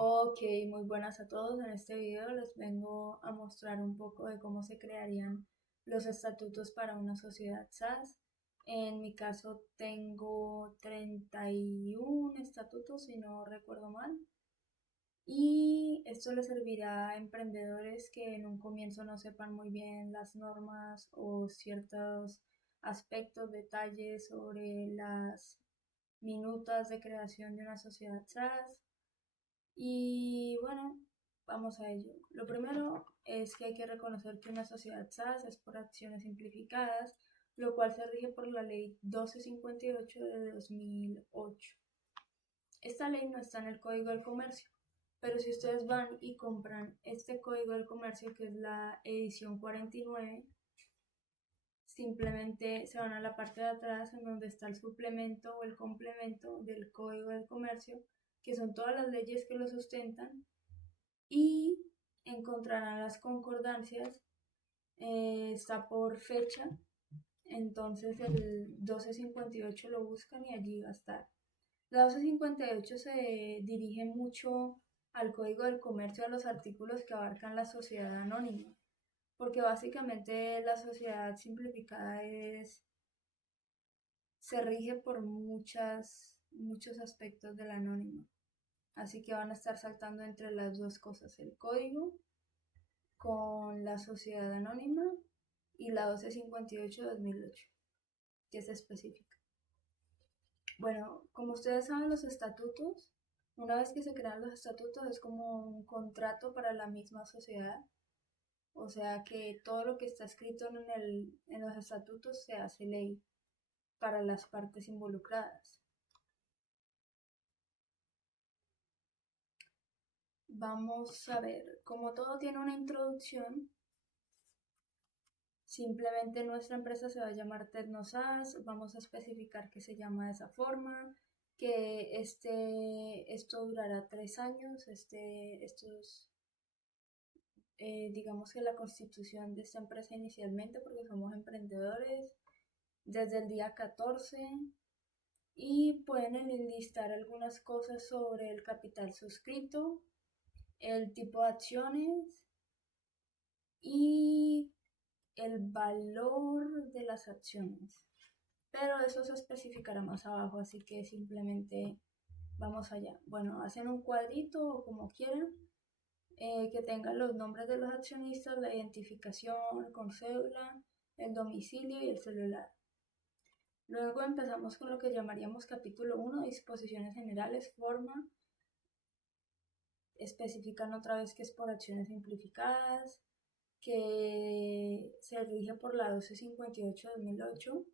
Ok, muy buenas a todos. En este video les vengo a mostrar un poco de cómo se crearían los estatutos para una sociedad SAS. En mi caso tengo 31 estatutos, si no recuerdo mal. Y esto le servirá a emprendedores que en un comienzo no sepan muy bien las normas o ciertos aspectos, detalles sobre las minutas de creación de una sociedad SAS. Y bueno, vamos a ello. Lo primero es que hay que reconocer que una sociedad SAS es por acciones simplificadas, lo cual se rige por la ley 1258 de 2008. Esta ley no está en el Código del Comercio, pero si ustedes van y compran este Código del Comercio, que es la edición 49, simplemente se van a la parte de atrás en donde está el suplemento o el complemento del Código del Comercio, que son todas las leyes que lo sustentan, y encontrarán las concordancias. Está por fecha, entonces el 1258 lo buscan y allí va a estar. La 1258 se dirige mucho al Código del Comercio, a los artículos que abarcan la sociedad anónima, porque básicamente la sociedad simplificada se rige por muchos aspectos del anónimo. Así que van a estar saltando entre las dos cosas, el código con la sociedad anónima y la 1258 de 2008, que es específica. Bueno, como ustedes saben, los estatutos, una vez que se crean los estatutos, es como un contrato para la misma sociedad. O sea que todo lo que está escrito en los estatutos se hace ley para las partes involucradas. Vamos a ver, como todo tiene una introducción, simplemente nuestra empresa se va a llamar TecnoSAS, vamos a especificar que se llama de esa forma, que esto durará 3 años, digamos que la constitución de esta empresa inicialmente, porque somos emprendedores, desde el día 14, y pueden enlistar algunas cosas sobre el capital suscrito, el tipo de acciones y el valor de las acciones. Pero eso se especificará más abajo, así que simplemente vamos allá. Bueno, hacen un cuadrito o como quieran, que tenga los nombres de los accionistas, la identificación con cédula, el domicilio y el celular. Luego empezamos con lo que llamaríamos capítulo 1, disposiciones generales, forma. Especifican otra vez que es por acciones simplificadas, que se rige por la 1258 de 2008.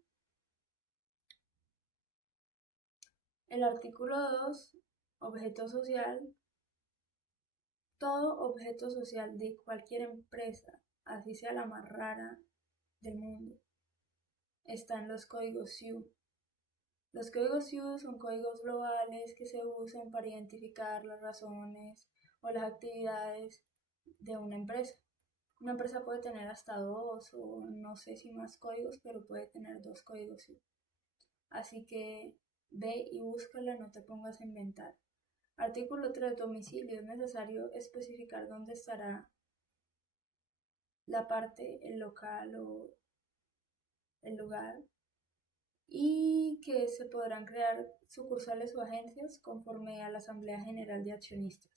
El artículo 2, objeto social. Todo objeto social de cualquier empresa, así sea la más rara del mundo, está en los códigos SIU. Los códigos SIU son códigos globales que se usan para identificar las razones o las actividades de una empresa. Una empresa puede tener hasta dos o no sé si más códigos, pero puede tener dos códigos SIU. Así que ve y búscala, no te pongas a inventar. Artículo 3. Domicilio. Es necesario especificar dónde estará la parte, el local o el lugar, y que se podrán crear sucursales o agencias conforme a la Asamblea General de Accionistas.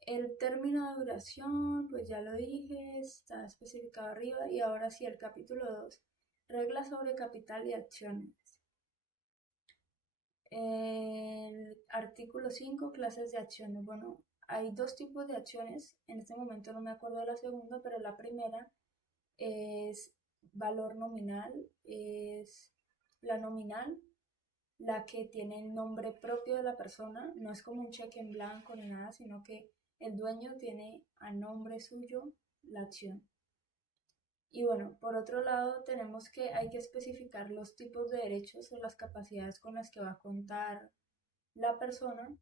El término de duración, pues ya lo dije, está especificado arriba. Y ahora sí, el capítulo 2, reglas sobre capital y acciones. El artículo 5, clases de acciones. Bueno, hay dos tipos de acciones. En este momento no me acuerdo de la segunda, pero la primera es valor nominal, es la nominal, la que tiene el nombre propio de la persona, no es como un cheque en blanco ni nada, sino que el dueño tiene a nombre suyo la acción. Y bueno, por otro lado tenemos que hay que especificar los tipos de derechos o las capacidades con las que va a contar la persona.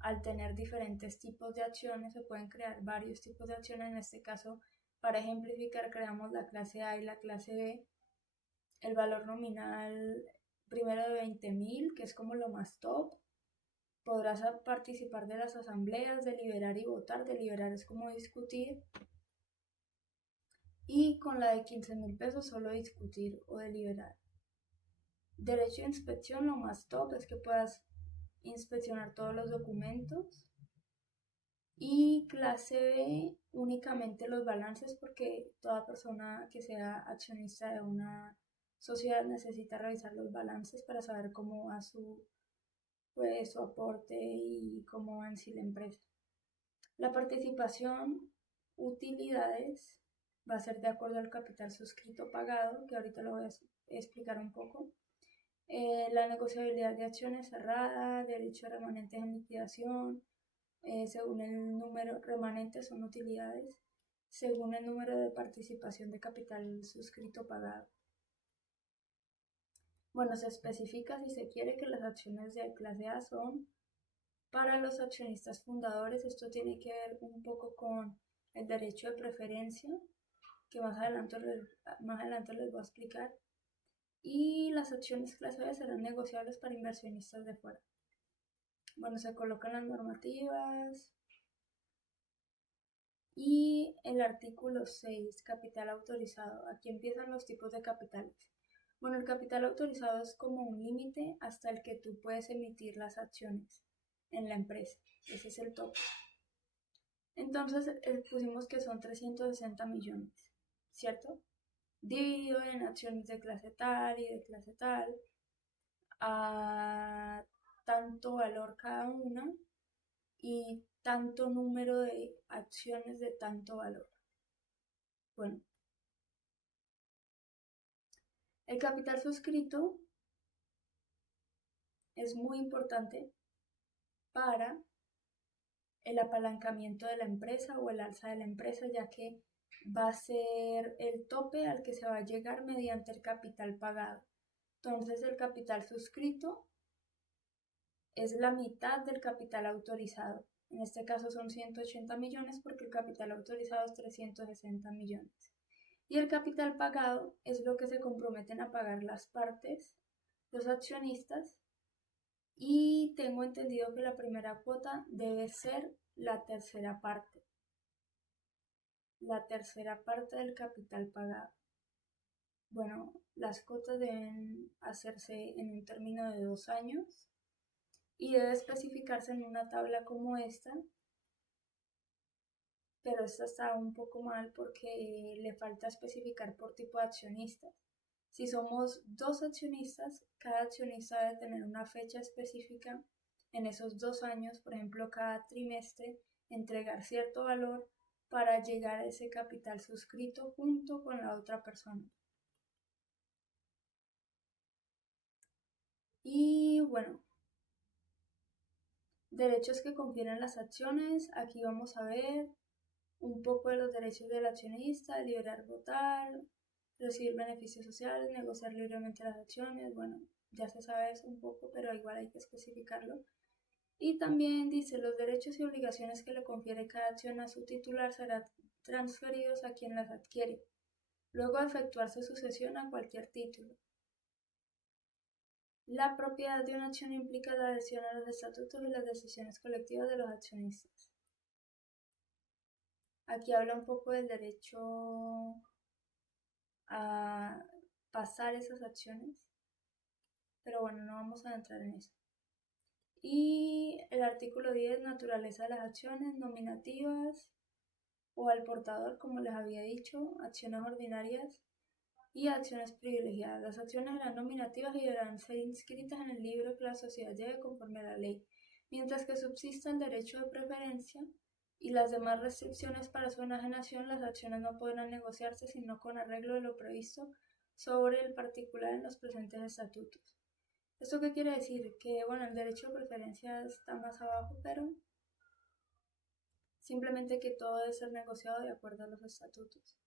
Al tener diferentes tipos de acciones, se pueden crear varios tipos de acciones. En este caso, para ejemplificar, creamos la clase A y la clase B. El valor nominal primero de 20.000, que es como lo más top. podrás participar de las asambleas, deliberar y votar. Deliberar es como discutir. Y con la de 15.000 pesos solo discutir o deliberar. Derecho de inspección, lo más top es que puedas inspeccionar todos los documentos. Y clase B, únicamente los balances, porque toda persona que sea accionista de una sociedad necesita revisar los balances para saber cómo va pues, su aporte y cómo va en sí la empresa. La participación, utilidades, va a ser de acuerdo al capital suscrito pagado, que ahorita lo voy a explicar un poco. La negociabilidad de acciones cerrada, derecho a remanentes en liquidación, según el número remanente son utilidades, según el número de participación de capital suscrito pagado. Bueno, se especifica si se quiere que las acciones de clase A son para los accionistas fundadores. Esto tiene que ver un poco con el derecho de preferencia, que más adelante les voy a explicar. Y las acciones clase B serán negociables para inversionistas de fuera. Bueno, se colocan las normativas. Y el artículo 6, capital autorizado. Aquí empiezan los tipos de capitales. Bueno, el capital autorizado es como un límite hasta el que tú puedes emitir las acciones en la empresa. Ese es el tope. Entonces pusimos que son 360 millones, ¿cierto? Dividido en acciones de clase tal y de clase tal, a tanto valor cada una y tanto número de acciones de tanto valor. Bueno, el capital suscrito es muy importante para el apalancamiento de la empresa o el alza de la empresa, ya que va a ser el tope al que se va a llegar mediante el capital pagado. Entonces el capital suscrito es la mitad del capital autorizado. En este caso son 180 millones porque el capital autorizado es 360 millones. Y el capital pagado es lo que se comprometen a pagar las partes, los accionistas, y tengo entendido que la primera cuota debe ser la tercera parte del capital pagado. Bueno, las cuotas deben hacerse en un término de 2 años y debe especificarse en una tabla como esta, pero esta está un poco mal porque le falta especificar por tipo de accionistas. Si somos 2 accionistas, cada accionista debe tener una fecha específica en esos 2 años, por ejemplo, cada trimestre, entregar cierto valor para llegar a ese capital suscrito junto con la otra persona. Y bueno, derechos que confieren las acciones. Aquí vamos a ver un poco de los derechos del accionista: liberar, votar, recibir beneficios sociales, negociar libremente las acciones. Bueno, ya se sabe eso un poco, pero igual hay que especificarlo. Y también dice: los derechos y obligaciones que le confiere cada acción a su titular serán transferidos a quien las adquiere, luego de efectuar su sucesión a cualquier título. La propiedad de una acción implica la adhesión a los estatutos y las decisiones colectivas de los accionistas. Aquí habla un poco del derecho a pasar esas acciones, pero bueno, no vamos a entrar en eso. Y el artículo 10, naturaleza de las acciones nominativas o al portador, como les había dicho, acciones ordinarias y acciones privilegiadas. Las acciones serán nominativas y deberán ser inscritas en el libro que la sociedad lleve conforme a la ley, mientras que subsista el derecho de preferencia y las demás restricciones para su enajenación. Las acciones no podrán negociarse sino con arreglo de lo previsto sobre el particular en los presentes estatutos. ¿Esto qué quiere decir? Que bueno, el derecho de preferencia está más abajo, pero simplemente que todo debe ser negociado de acuerdo a los estatutos.